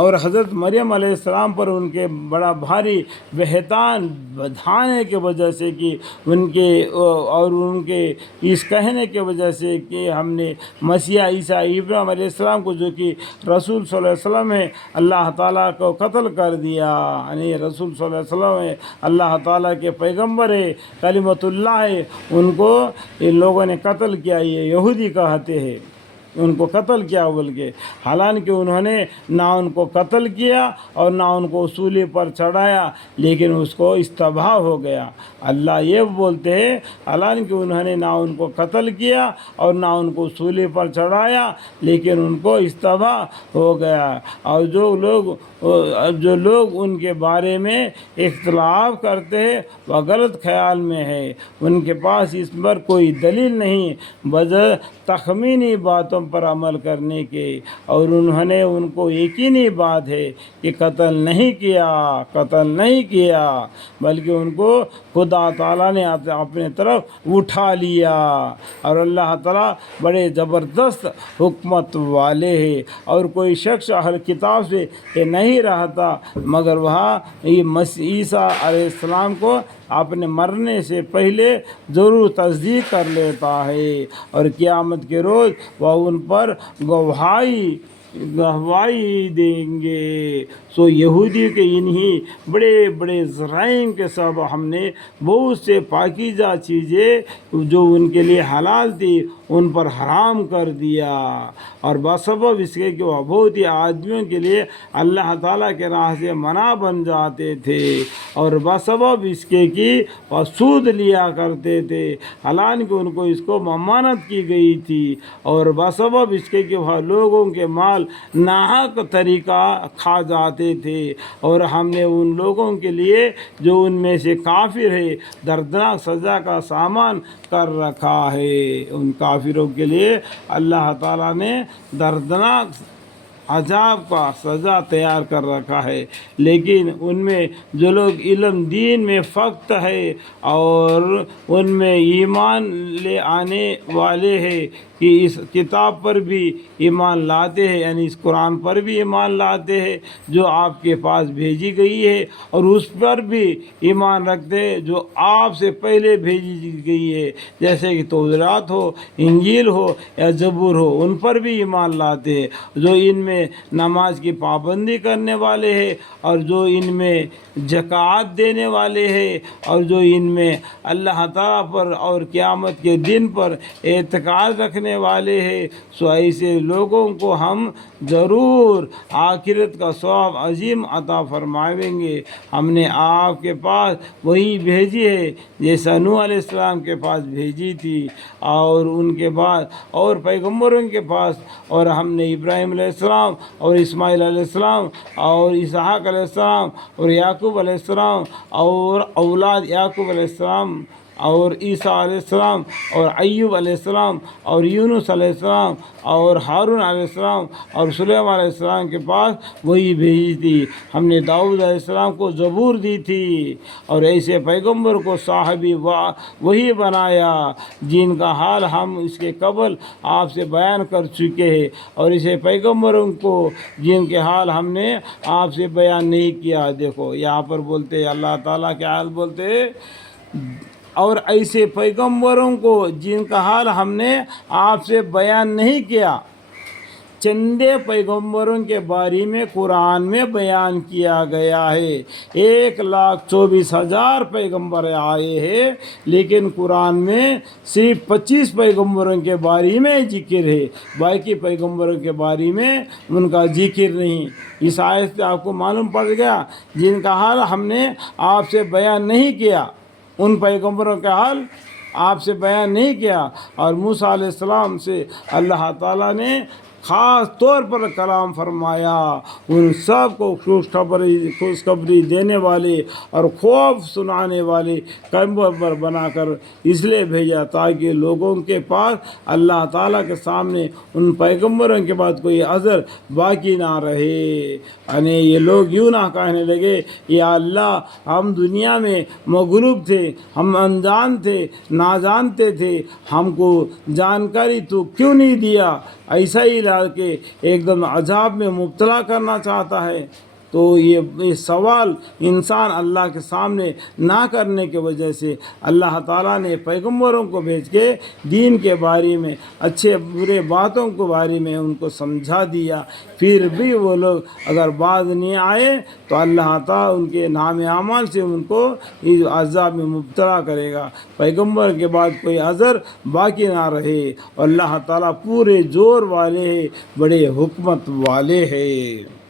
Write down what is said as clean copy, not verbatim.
اور حضرت مریم علیہ السلام پر ان کے بڑا بھاری بہتان بدھانے کی وجہ سے کہ ان کے اس کہنے کی وجہ سے کہ ہم نے مسیح عیسیٰ ابراہیم علیہ السلام کو جو کہ رسول صلی اللہ علیہ وسلم ہے اللہ تعالیٰ کو قتل کر دیا، یعنی رسول صلی اللہ علیہ وسلم ہے اللہ تعالیٰ کے پیغمبر ہے، کلمۃ اللہ ہے، ان کو ان لوگوں نے قتل کیا، یہ یہودی کہتے ہیں ان کو قتل کیا بول کے، حالانکہ انہوں نے نہ ان کو قتل کیا اور نہ ان کو صلیب پر چڑھایا، لیکن اس کو استباح ہو گیا۔ اللہ یہ بولتے ہیں حالانکہ انہوں نے نہ ان کو قتل کیا اور نہ ان کو صلیب پر چڑھایا، لیکن ان کو استباح ہو گیا۔ اور جو لوگ ان کے بارے میں اختلاف کرتے ہیں وہ غلط خیال میں ہے، ان کے پاس اس پر کوئی دلیل نہیں بجائے تخمینی باتوں پر عمل کرنے کے، اور انہوں نے ان کو یقینی بات ہے کہ قتل نہیں کیا بلکہ ان کو خدا تعالیٰ نے اپنے طرف اٹھا لیا، اور اللہ تعالیٰ بڑے زبردست حکمت والے ہیں، اور کوئی شخص اہل کتاب سے یہ نہیں رہتا مگر وہاں عیسیٰ علیہ السلام کو اپنے مرنے سے پہلے ضرور تصدیق کر لیتا ہے، اور قیامت کے روز وہ ان پر گواہی دیں گے۔ سو یہودی کے انہی بڑے بڑے ذرائع کے سبب ہم نے بہت سے پاکیزہ چیزیں جو ان کے لیے حلال تھی ان پر حرام کر دیا، اور بسبب اس کے کہ وہ بہت ہی آدمیوں کے لیے اللہ تعالیٰ کے راہ سے منع بن جاتے تھے، اور بسبب اس کے کہ وہ سود لیا کرتے تھے حالانکہ ان کو اس کو ممانت کی گئی تھی، اور بسبب اس کے کہ وہ لوگوں کے مال ناحق طریقہ کھا جاتے تھے، اور ہم نے ان لوگوں کے لیے جو ان میں سے کافر ہے دردناک سزا کا سامان کر رکھا ہے۔ ان کافروں کے لیے اللہ تعالیٰ نے دردناک عذاب کا سزا تیار کر رکھا ہے، لیکن ان میں جو لوگ علم دین میں فقط ہے اور ان میں ایمان لے آنے والے ہیں کہ اس کتاب پر بھی ایمان لاتے ہیں، یعنی اس قرآن پر بھی ایمان لاتے ہیں جو آپ کے پاس بھیجی گئی ہے، اور اس پر بھی ایمان رکھتے ہیں جو آپ سے پہلے بھیجی گئی ہے، جیسے کہ تورات ہو، انجیل ہو یا زبور ہو، ان پر بھی ایمان لاتے ہیں، جو ان میں نماز کی پابندی کرنے والے ہیں، اور جو ان میں زکوٰۃ دینے والے ہیں، اور جو ان میں اللہ تعالیٰ پر اور قیامت کے دن پر اعتقاد رکھنے والے ہیں۔ سو ایسے لوگوں کو ہم ضرور آخرت کا ثواب عظیم عطا فرمائیں گے۔ ہم نے آپ کے پاس وہی بھیجی ہے جیسا نوح علیہ السلام کے پاس بھیجی تھی، اور ان کے بعد اور پیغمبروں کے پاس، اور ہم نے ابراہیم علیہ السلام اور اسماعیل علیہ السلام اور اسحاق علیہ السلام اور یعقوب علیہ السلام اور اولاد یعقوب علیہ السلام اور عیسیٰ علیہ السلام اور ایوب علیہ السلام اور یونس علیہ السلام اور ہارون علیہ السلام اور سلیمان علیہ السلام کے پاس وہی بھیجی تھی۔ ہم نے داؤد علیہ السلام کو زبور دی تھی، اور ایسے پیغمبر کو صاحبی وہی بنایا جن کا حال ہم اس کے قبل آپ سے بیان کر چکے ہیں، اور ایسے پیغمبروں کو جن کے حال ہم نے آپ سے بیان نہیں کیا۔ دیکھو یہاں پر بولتے اللہ تعالیٰ کے حال بولتے اور ایسے پیغمبروں کو جن کا حال ہم نے آپ سے بیان نہیں کیا۔ چندے پیغمبروں کے بارے میں قرآن میں بیان کیا گیا ہے، 1,24,000 پیغمبر آئے ہیں، لیکن قرآن میں صرف 25 پیغمبروں کے بارے میں ذکر ہے، باقی پیغمبروں کے بارے میں ان کا ذکر نہیں۔ اس آیت سے آپ کو معلوم پڑ گیا جن کا حال ہم نے آپ سے بیان نہیں کیا، ان پیغمبروں کا حال آپ سے بیان نہیں کیا، اور موسیٰ علیہ السلام سے اللہ تعالیٰ نے خاص طور پر کلام فرمایا، ان سب کو خوشخبری دینے والے اور خوف سنانے والے پیغمبر بنا کر اس لیے بھیجا تاکہ لوگوں کے پاس اللہ تعالیٰ کے سامنے ان پیغمبروں کے بعد کوئی عذر باقی نہ رہے۔ یعنی یہ لوگ یوں نہ کہنے لگے یا اللہ ہم دنیا میں مغلوب تھے، ہم انجان تھے، ناجانتے تھے، ہم کو جانکاری تو کیوں نہیں دیا، ایسا ہی آ کے ایک دم عذاب میں مبتلا کرنا چاہتا ہے، تو یہ سوال انسان اللہ کے سامنے نہ کرنے کی وجہ سے اللہ تعالیٰ نے پیغمبروں کو بھیج کے دین کے بارے میں اچھے برے باتوں کے بارے میں ان کو سمجھا دیا۔ پھر بھی وہ لوگ اگر باز نہیں آئے تو اللہ تعالیٰ ان کے نام اعمال سے ان کو اس عذاب میں مبتلا کرے گا۔ پیغمبر کے بعد کوئی عذر باقی نہ رہے، اور اللہ تعالیٰ پورے زور والے ہیں، بڑے حکمت والے ہیں۔